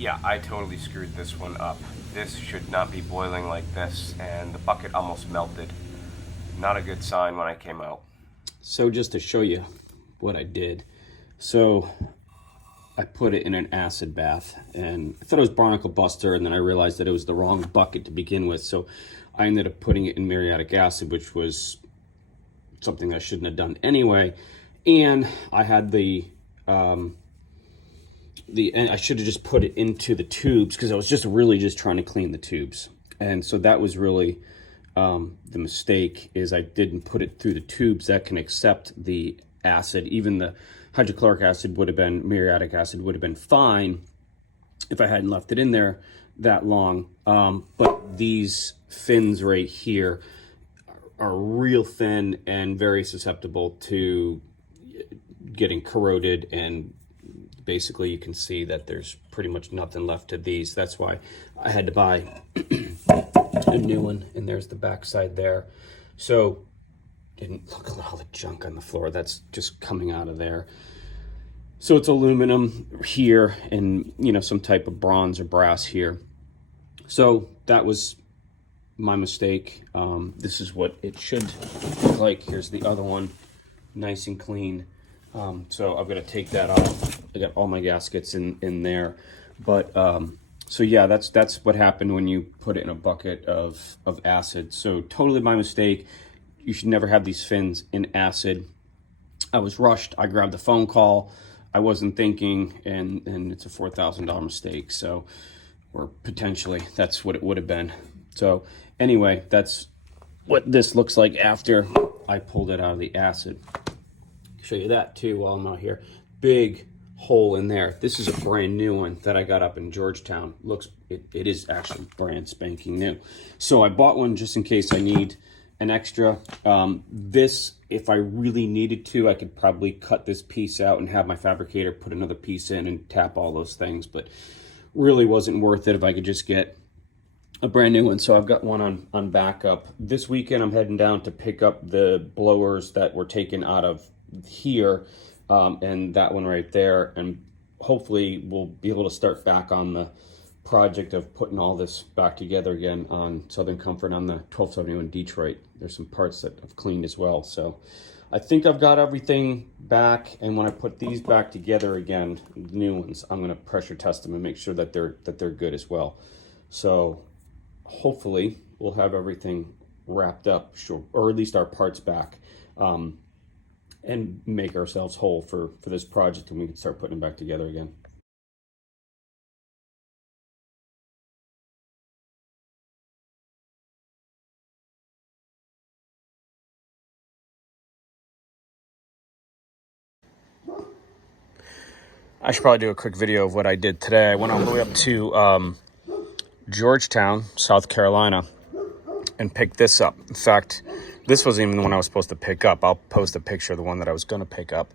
Yeah, I totally screwed this one up. This should not be boiling like this, and the bucket almost melted. Not a good sign when I came out. So just to show you what I did. So I put it in an acid bath, and I thought it was Barnacle Buster, and then I realized that it was the wrong bucket to begin with. So I ended up putting it in muriatic acid, which was something I shouldn't have done anyway. And I had I should have just put it into the tubes, because I was just really just trying to clean the tubes. And so that was really the mistake, is I didn't put it through the tubes that can accept the acid. Even the hydrochloric acid would have been, muriatic acid would have been fine if I hadn't left it in there that long. But these fins right here are real thin and very susceptible to getting corroded, and basically you can see that there's pretty much nothing left to these. That's why I had to buy a new one, and there's the back side there. So didn't look at all the junk on the floor that's just coming out of there. So it's aluminum here, and some type of bronze or brass here. So that was my mistake. This is what it should look like. Here's the other one, nice and clean. So I'm gonna take that off. I got all my gaskets in there, but so yeah, that's what happened when you put it in a bucket of acid. So totally my mistake. You should never have these fins in acid. I was rushed. I grabbed the phone call. I wasn't thinking, and it's a $4,000 mistake. So, or potentially that's what it would have been. So anyway, that's what this looks like after I pulled it out of the acid. Show you that too while I'm out here. Big hole in there. This is a brand new one that I got up in Georgetown. It is actually brand spanking new. So I bought one just in case I need an extra. This, if I really needed to, I could probably cut this piece out and have my fabricator put another piece in and tap all those things, but really wasn't worth it if I could just get a brand new one. So I've got one on backup. This weekend I'm heading down to pick up the blowers that were taken out of here, and that one right there, and hopefully we'll be able to start back on the project of putting all this back together again on Southern Comfort on the 1271 Detroit. There's some parts that I've cleaned as well. So I think I've got everything back, and when I put these back together again, the new ones, I'm going to pressure test them and make sure that they're good as well. So hopefully we'll have everything wrapped up, sure, or at least our parts back, and make ourselves whole for this project, and we can start putting them back together again. I should probably do a quick video of what I did today. I went all the way up to Georgetown, South Carolina, and picked this up. In fact, this wasn't even the one I was supposed to pick up. I'll post a picture of the one that I was going to pick up.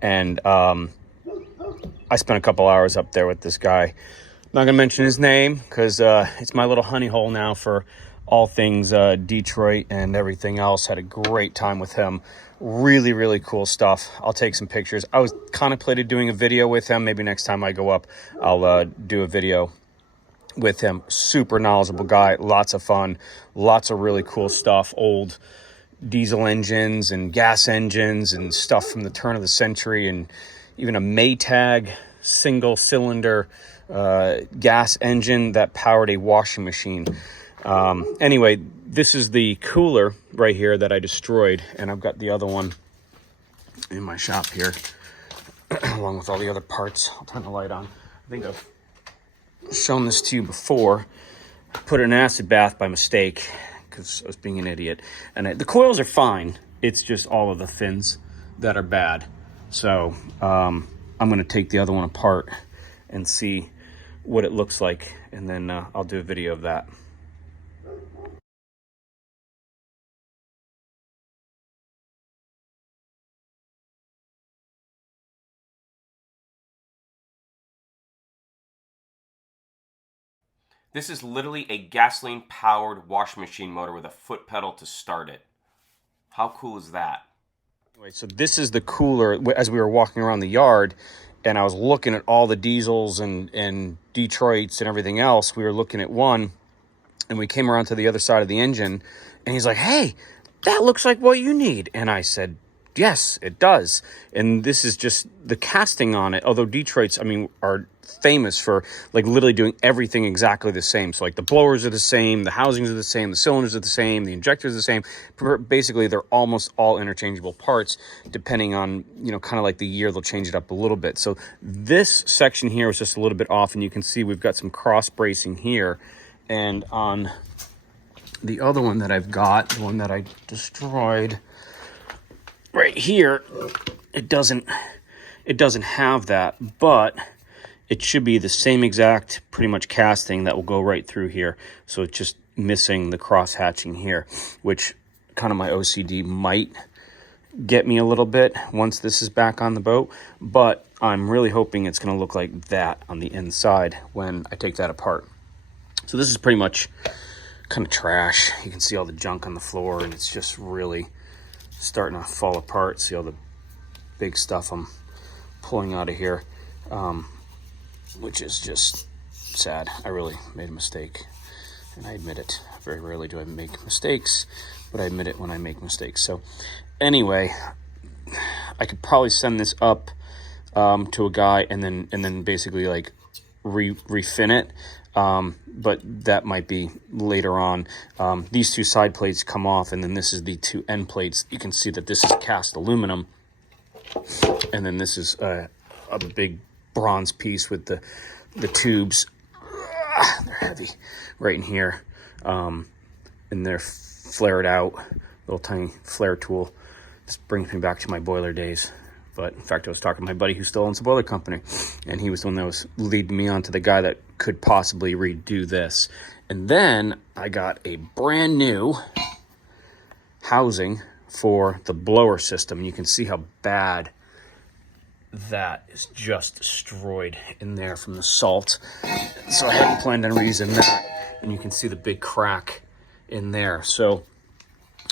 And I spent a couple hours up there with this guy. I'm not going to mention his name because it's my little honey hole now for all things Detroit and everything else. Had a great time with him. Really, really cool stuff. I'll take some pictures. I was contemplated doing a video with him. Maybe next time I go up, I'll do a video with him. Super knowledgeable guy. Lots of fun. Lots of really cool stuff. Old diesel engines and gas engines and stuff from the turn of the century, and even a Maytag single cylinder gas engine that powered a washing machine. Anyway, this is the cooler right here that I destroyed, and I've got the other one in my shop here along with all the other parts. I'll turn the light on. I think I've shown this to you before. I put it in an acid bath by mistake because I was being an idiot, and the coils are fine. It's just all of the fins that are bad. So I'm going to take the other one apart and see what it looks like, and then I'll do a video of that. This is literally a gasoline-powered washing machine motor with a foot pedal to start it. How cool is that? Anyway, so this is the cooler as we were walking around the yard, and I was looking at all the diesels and Detroits and everything else, we were looking at one, and we came around to the other side of the engine, and he's like, hey, that looks like what you need. And I said, yes, it does. And this is just the casting on it. Although Detroits, I mean, are famous for like literally doing everything exactly the same. So like the blowers are the same, the housings are the same, the cylinders are the same, the injectors are the same. Basically, they're almost all interchangeable parts, depending on, you know, kind of like the year, they'll change it up a little bit. So this section here is just a little bit off, and you can see we've got some cross bracing here. And on the other one that I've got, the one that I destroyed right here, it doesn't have that, but it should be the same exact pretty much casting that will go right through here. So it's just missing the cross hatching here, which kind of my OCD might get me a little bit once this is back on the boat, but I'm really hoping it's going to look like that on the inside when I take that apart. So this is pretty much kind of trash. You can see all the junk on the floor, and it's just really starting to fall apart. See all the big stuff I'm pulling out of here, which is just sad. I really made a mistake, and I admit it. Very rarely do I make mistakes, but I admit it when I make mistakes. So anyway, I could probably send this up to a guy and then basically like refin it. But that might be later on. These two side plates come off, and then this is the two end plates. You can see that this is cast aluminum, and then this is a big bronze piece with the tubes. They're heavy right in here, and they're flared out. Little tiny flare tool. This brings me back to my boiler days. But in fact, I was talking to my buddy who still owns a boiler company, and he was the one that was leading me on to the guy that could possibly redo this. And then I got a brand new housing for the blower system. You can see how bad that is just destroyed in there from the salt. So I hadn't planned on reusing that, and you can see the big crack in there. So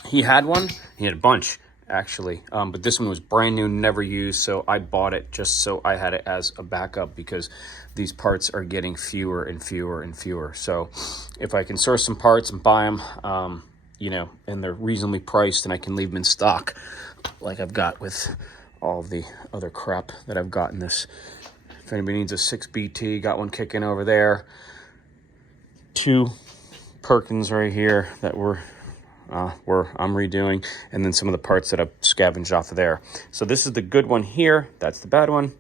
he had one, he had a bunch actually, but this one was brand new, never used, so I bought it just so I had it as a backup, because these parts are getting fewer and fewer and fewer. So if I can source some parts and buy them, you know, and they're reasonably priced, and I can leave them in stock like I've got with all the other crap that I've got in this. If anybody needs a 6BT, got one kicking over there. 2 Perkins right here that I'm redoing, and then some of the parts that I've scavenged off of there. So this is the good one here, that's the bad one.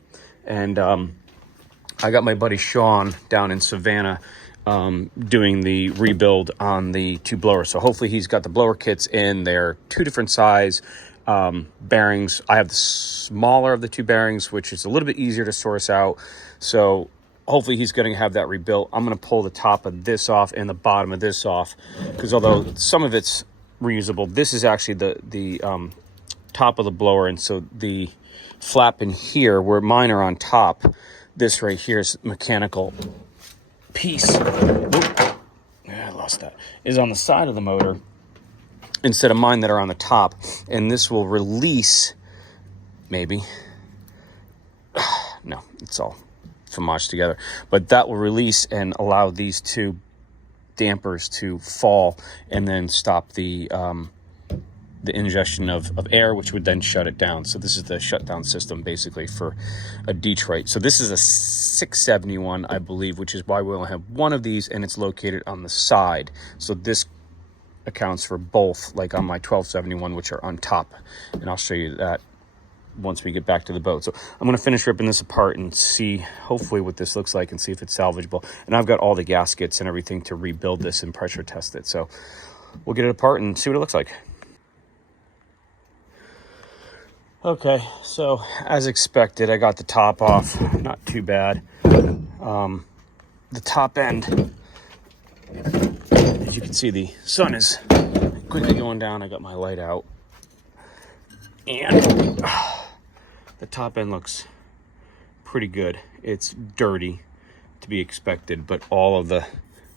And I got my buddy Sean down in Savannah doing the rebuild on the 2 blowers. So hopefully he's got the blower kits in. They're 2 different size bearings. I have the smaller of the 2 bearings, which is a little bit easier to source out. So hopefully he's going to have that rebuilt. I'm going to pull the top of this off and the bottom of this off, because although some of it's reusable, this is actually the top of the blower, and so the flap in here where mine are on top, this right here is mechanical piece. Oop. Yeah, I lost that. Is on the side of the motor instead of mine that are on the top, and this will release, maybe. No, it's all mashed together, but that will release and allow these 2 dampers to fall, and then stop the ingestion of air, which would then shut it down. So this is the shutdown system basically for a Detroit. So this is a 671, I believe, which is why we only have one of these, and it's located on the side. So this accounts for both, like on my 1271, which are on top, and I'll show you that once we get back to the boat. So I'm going to finish ripping this apart and see hopefully what this looks like, and see if it's salvageable. And I've got all the gaskets and everything to rebuild this and pressure test it. So we'll get it apart and see what it looks like. Okay, so as expected, I got the top off. Not too bad. The top end, as you can see, the sun is quickly going down. I got my light out, and the top end looks pretty good. It's dirty, to be expected, but all of the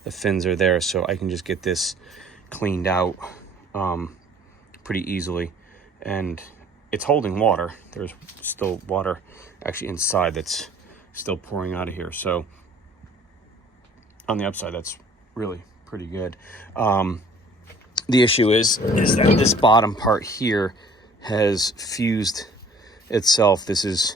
fins are there, so I can just get this cleaned out pretty easily. And it's holding water. There's still water actually inside that's still pouring out of here. So on the upside, that's really pretty good. The issue is that this bottom part here has fused itself. This is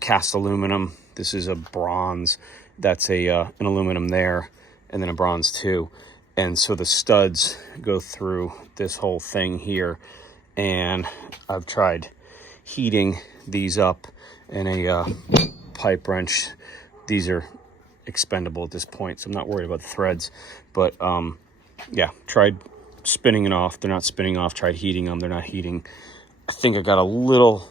cast aluminum. This is a bronze. That's an aluminum there, and then a bronze too. And so the studs go through this whole thing here. And I've tried heating these up in a pipe wrench. These are expendable at this point, so I'm not worried about the threads. But yeah, tried spinning it off. They're not spinning off. Tried heating them. They're not heating. I think I got a little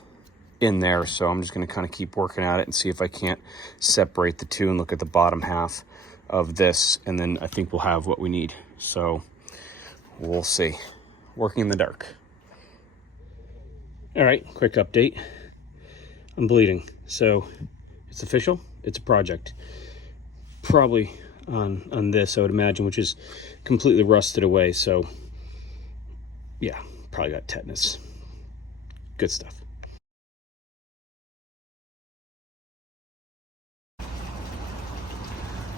in there, so I'm just going to kind of keep working at it and see if I can't separate the two and look at the bottom half of this, and then I think we'll have what we need. So we'll see. Working in the dark. All right, quick update. I'm bleeding, so it's official. It's a project. Probably on this, I would imagine, which is completely rusted away. So yeah, probably got tetanus. Good stuff.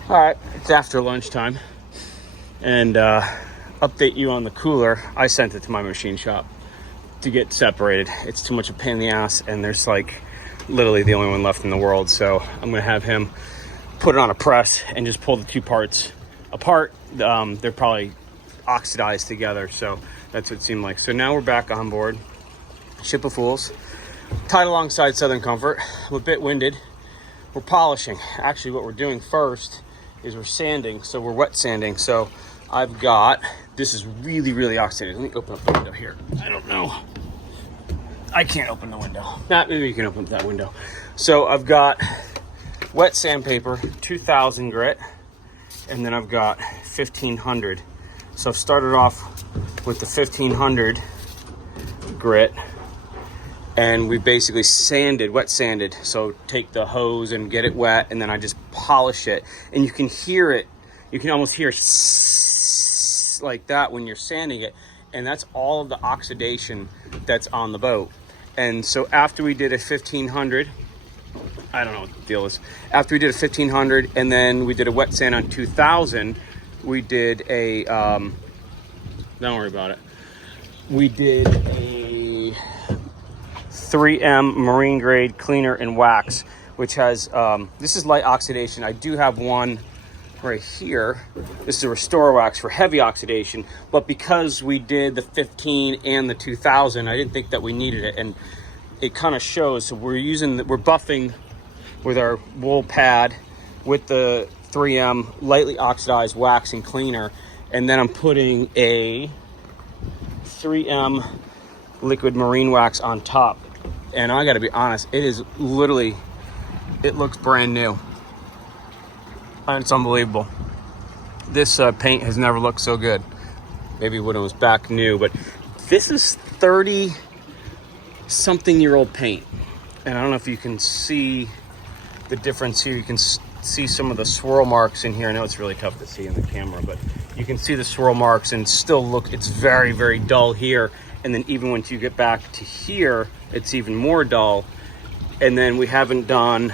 All right, it's after lunchtime, and update you on the cooler. I sent it to my machine shop to get separated. It's too much of a pain in the ass, and there's like literally the only one left in the world. So I'm gonna have him put it on a press and just pull the two parts apart. They're probably oxidized together, so that's what it seemed like. So now we're back on board. Ship of Fools, tied alongside Southern Comfort. I'm a bit winded. We're polishing. Actually, what we're doing first is we're sanding. So we're wet sanding. So I've got, this is really, really oxidated. Let me open up the window here. I don't know. I can't open the window. Maybe you can open up that window. So I've got wet sandpaper, 2000 grit, and then I've got 1500. So I've started off with the 1500 grit, and we basically wet sanded. So take the hose and get it wet, and then I just polish it. And you can hear it. You can almost hear like that when you're sanding it. And that's all of the oxidation that's on the boat. And so after we did a 1500, I don't know what the deal is. After we did a 1500, and then we did a wet sand on 2000, we did a, don't worry about it. We did a 3M marine grade cleaner and wax, which has, this is light oxidation. I do have one right here. This is a restore wax for heavy oxidation, but because we did the 15 and the 2000, I didn't think that we needed it, and it kind of shows. So we're buffing with our wool pad with the 3M lightly oxidized wax and cleaner, and then I'm putting a 3M liquid marine wax on top. And I gotta be honest, it is literally, it looks brand new. And it's unbelievable. This paint has never looked so good. Maybe when it was back new, but this is 30 something year old paint. And I don't know if you can see the difference here. You can see some of the swirl marks in here. I know it's really tough to see in the camera, but you can see the swirl marks, and still look, it's very, very dull here. And then even once you get back to here, it's even more dull. And then we haven't done,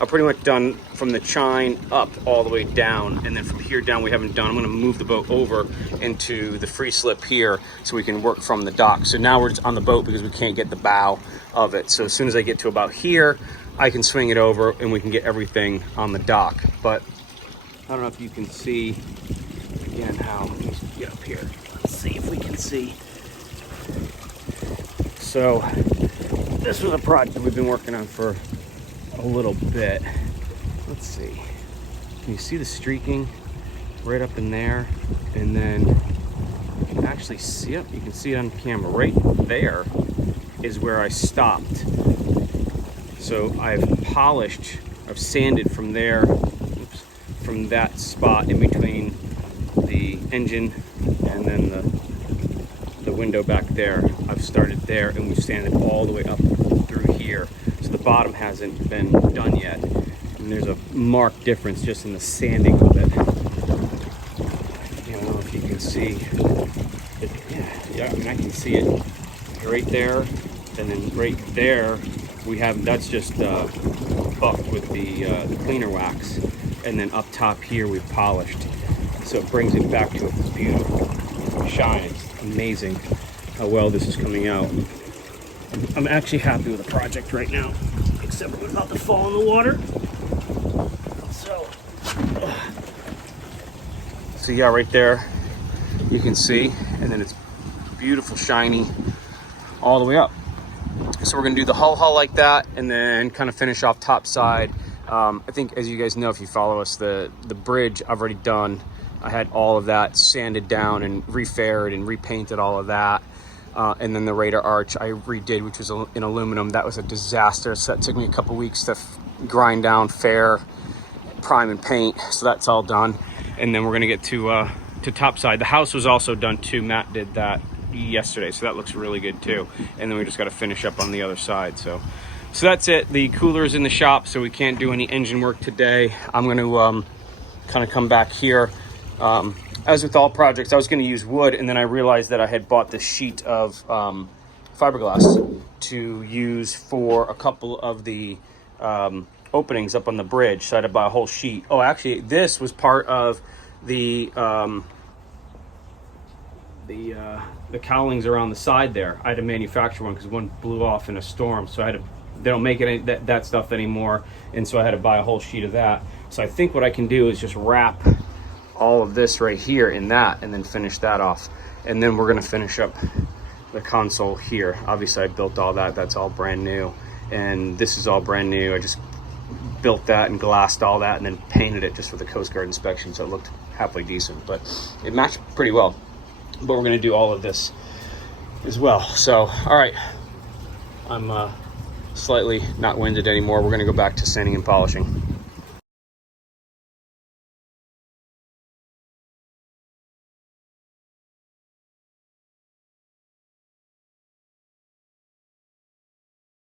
I've pretty much done from the chine up all the way down. And then from here down, we haven't done. I'm gonna move the boat over into the free slip here so we can work from the dock. So now we're just on the boat because we can't get the bow of it. So as soon as I get to about here, I can swing it over and we can get everything on the dock. But I don't know if you can see, again, how, let me get up here. Let's see if we can see. So this was a project we've been working on for a little bit. Let's see. Can you see the streaking right up in there? And then you can actually see it. You can see it on camera. Right there is where I stopped. So I've polished, I've sanded from there, from that spot in between the engine and then the window back there. I've started there, and we've sanded all the way up through here. So the bottom hasn't been done yet. And there's a marked difference just in the sanding of it. I don't know if you can see it. Yeah, I mean, I can see it right there. And then right there, we have, that's just buffed with the cleaner wax. and then up top here we've polished. So it brings it back to a beautiful shine. It's amazing how well this is coming out. I'm actually happy with the project right now, except we're about to fall in the water. So yeah, right there you can see, and then it's beautiful, shiny all the way up. So we're gonna do the hull like that, and then kind of finish off top side. I think, as you guys know, if you follow us, the bridge I've already done. I had all of that sanded down and refaired and repainted all of that. And then the radar arch I redid, which was in aluminum. That was a disaster. So that took me a couple weeks to grind down, fair, prime, and paint. So that's all done. And then we're gonna get to top side. The house was also done too. Matt did that yesterday, so that looks really good too. And then we just got to finish up on the other side. So that's it. The cooler is in the shop, so we can't do any engine work today. I'm going to kind of come back here. As with all projects, I was going to use wood, and then I realized that I had bought this sheet of fiberglass to use for a couple of the openings up on the bridge. So I had to buy a whole sheet. Oh, actually, this was part of the cowlings around the side there. I had to manufacture one because one blew off in a storm, so they don't make it that stuff anymore, and so I had to buy a whole sheet of that. So I think what I can do is just wrap all of this right here in that, and then finish that off, and then we're going to finish up the console here. Obviously I built all that. That's all brand new, and this is all brand new. I just built that and glassed all that and then painted it just for the Coast Guard inspection, so it looked halfway decent, but it matched pretty well. But we're going to do all of this as well. So all right, I'm slightly not winded anymore. We're going to go back to sanding and polishing.